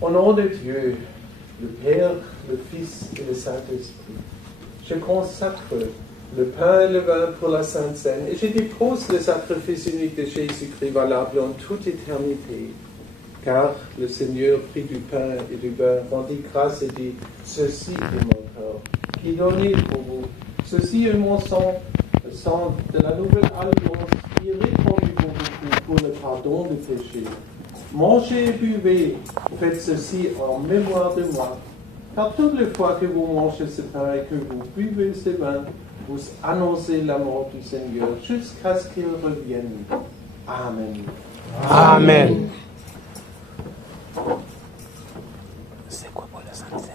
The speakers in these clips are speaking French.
Au nom de Dieu, le Père, le Fils et le Saint-Esprit, je consacre le pain et le vin pour la Sainte Seine et je dépose le sacrifice unique de Jésus-Christ valable en toute éternité. Car le Seigneur prit du pain et du vin, rendit grâce et dit, ceci est mon corps, qui est donné pour vous. Ceci est mon sang, le sang de la nouvelle alliance, qui est répandu pour vous pour le pardon des péchés. Mangez et buvez, faites ceci en mémoire de moi. Car toutes les fois que vous mangez ce pain et que vous buvez ce vin, vous annoncez la mort du Seigneur jusqu'à ce qu'il revienne. Amen. Amen. C'est quoi pour la Sainte Seine?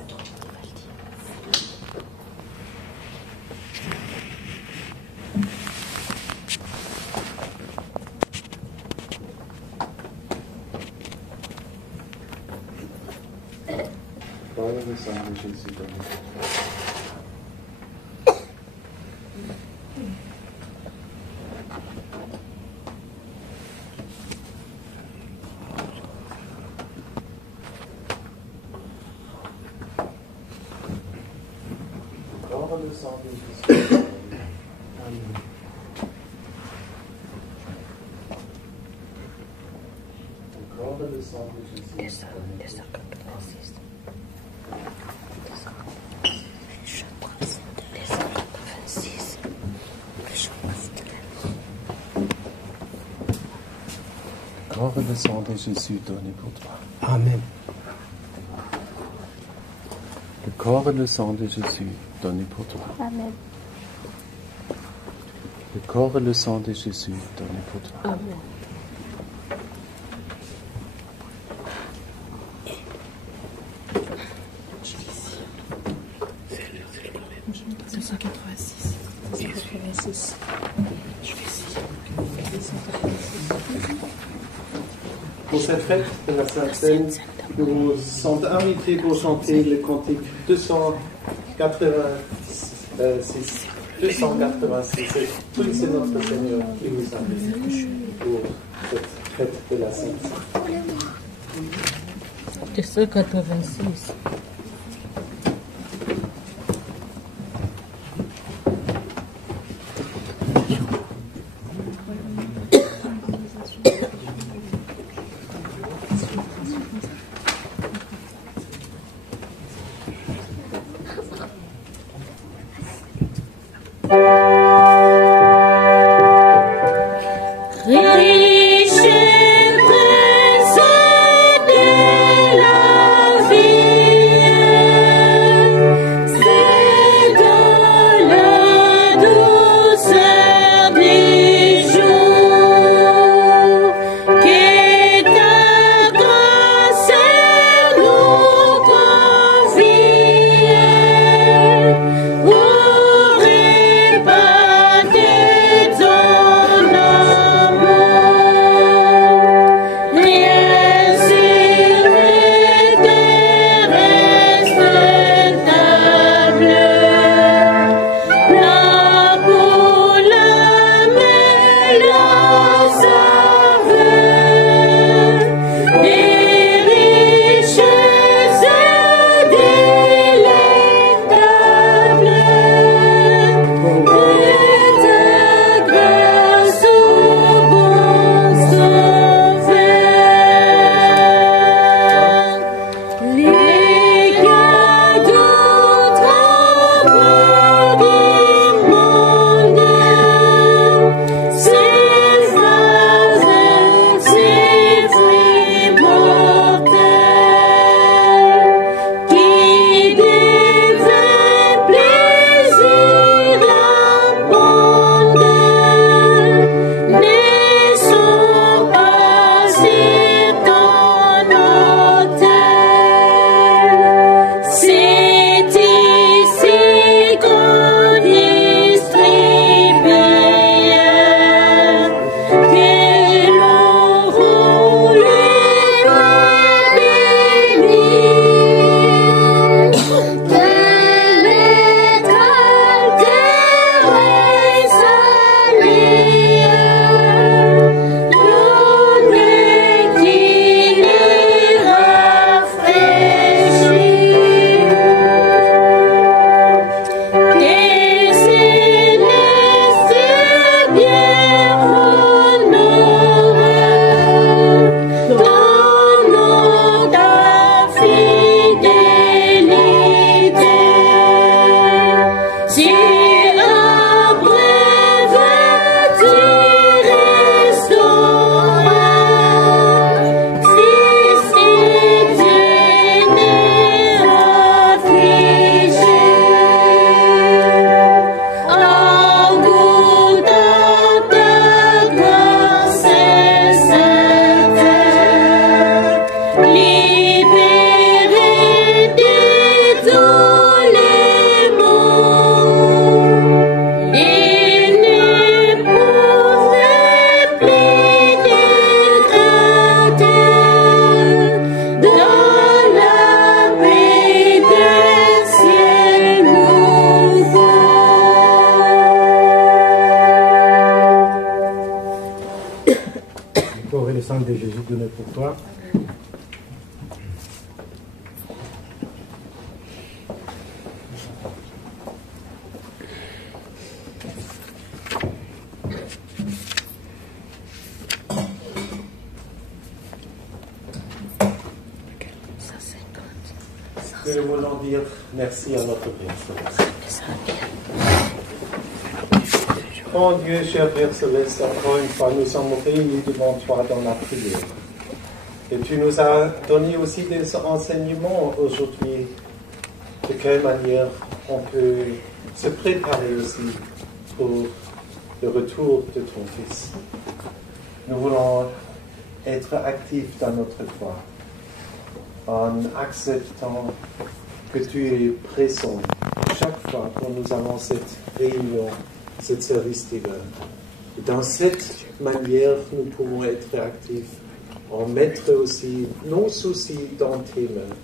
Par le sang de Jésus donné. Par le sang de Jésus donné. Amen. Encore le sang de Jésus donné. Encore le sang de Jésus donné pour toi. Amen. Le corps et le sang de Jésus donné pour toi. Amen. Le corps et le sang de Jésus donné pour toi. Amen. Pour cette fête de la Sainte Seine, nous sommes invités pour chanter le cantique 286. 286. Oui, c'est notre Seigneur qui nous invite pour cette fête de la Sainte Seine. 286. Riche trésor de la vie. sang de Jésus donné pour toi. Nous voulons dire merci à notre Père Céleste. Grand Dieu, cher Père Céleste, encore une fois, nous sommes réunis devant toi dans la prière. Et tu nous as donné aussi des enseignements aujourd'hui, de quelle manière on peut se préparer aussi pour le retour de ton Fils. Nous voulons être actifs dans notre foi, en acceptant que tu es présent chaque fois quand nous avons cette réunion, ce service divin. Dans cette manière, nous pouvons être actifs, en mettre aussi nos soucis dans tes mains,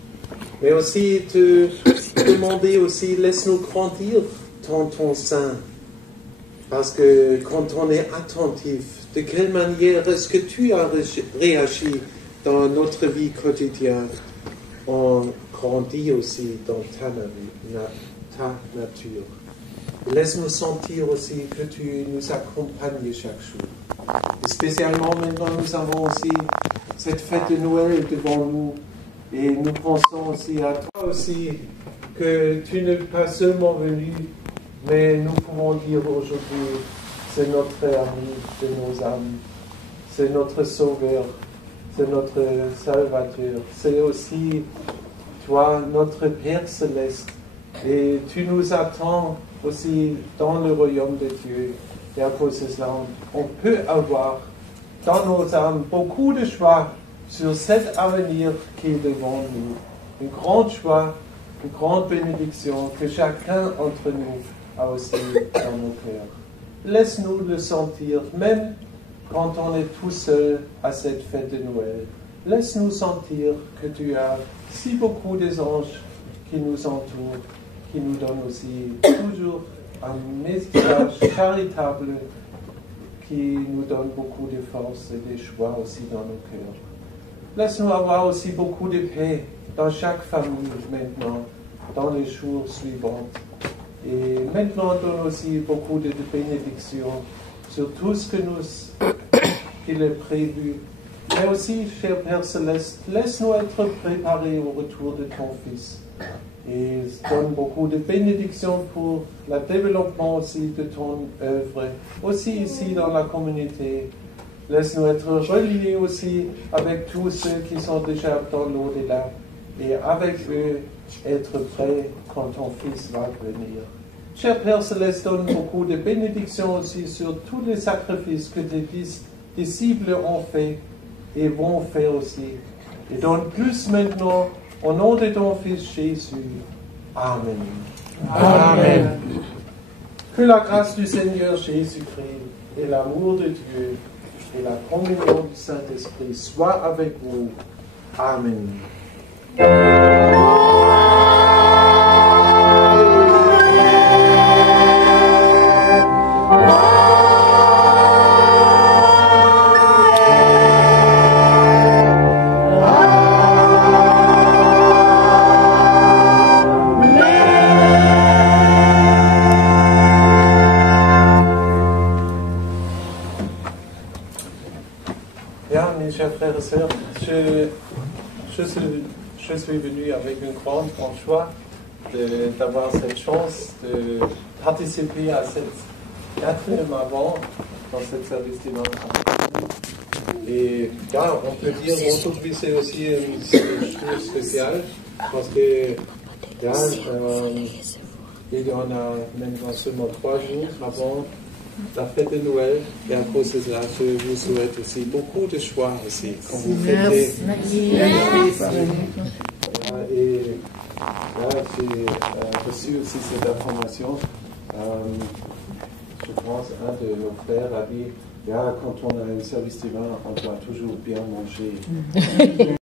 mais aussi te demander aussi, laisse-nous grandir dans ton sein, parce que quand on est attentif, de quelle manière est-ce que tu as réagi dans notre vie quotidienne? On grandit aussi dans ta nature. Laisse-nous sentir aussi que tu nous accompagnes chaque jour. Et spécialement maintenant, nous avons aussi cette fête de Noël devant nous. Et nous pensons aussi à toi aussi, que tu n'es pas seulement venu, mais nous pouvons dire aujourd'hui, c'est notre ami de nos âmes, c'est notre sauveur, c'est notre salvateur, c'est aussi toi, notre Père Céleste, et tu nous attends aussi dans le royaume de Dieu. Et à cause de cela, on peut avoir dans nos âmes beaucoup de choix sur cet avenir qui est devant nous. Une grande joie, une grande bénédiction que chacun d'entre nous a aussi dans nos cœurs. Laisse-nous le sentir, même quand on est tout seul à cette fête de Noël. Laisse-nous sentir que tu as si beaucoup des anges qui nous entourent, qui nous donnent aussi toujours un message charitable qui nous donne beaucoup de force et de joie aussi dans nos cœurs. Laisse-nous avoir aussi beaucoup de paix dans chaque famille maintenant, dans les jours suivants. Et maintenant, donne aussi beaucoup de bénédictions sur tout ce que qu'il est prévu. Mais aussi, cher Père Céleste, laisse-nous être préparés au retour de ton Fils. Et donne beaucoup de bénédictions pour le développement aussi de ton œuvre, aussi ici dans la communauté. Laisse-nous être reliés aussi avec tous ceux qui sont déjà dans l'au-delà et avec eux être prêts quand ton Fils va venir. Cher Père Céleste, donne beaucoup de bénédictions aussi sur tous les sacrifices que tes disciples ont fait et vont faire aussi. Et donne plus maintenant au nom de ton Fils Jésus. Amen. Amen. Que la grâce du Seigneur Jésus-Christ et l'amour de Dieu et la communion du Saint-Esprit soient avec vous. Amen. Chers frères et sœurs, je suis venu avec une grande joie d'avoir cette chance de participer à cette 4e avant dans cette service divin. Et là, on peut dire aujourd'hui c'est aussi une chose spéciale parce que là, on a maintenant seulement 3 jours avant la fête de Noël, et à cause de cela, je vous souhaite aussi beaucoup de joie aussi, quand vous fêtez. Et là, j'ai reçu aussi cette information. Je pense un de nos frères a dit, quand on a un service divin, on doit toujours bien manger.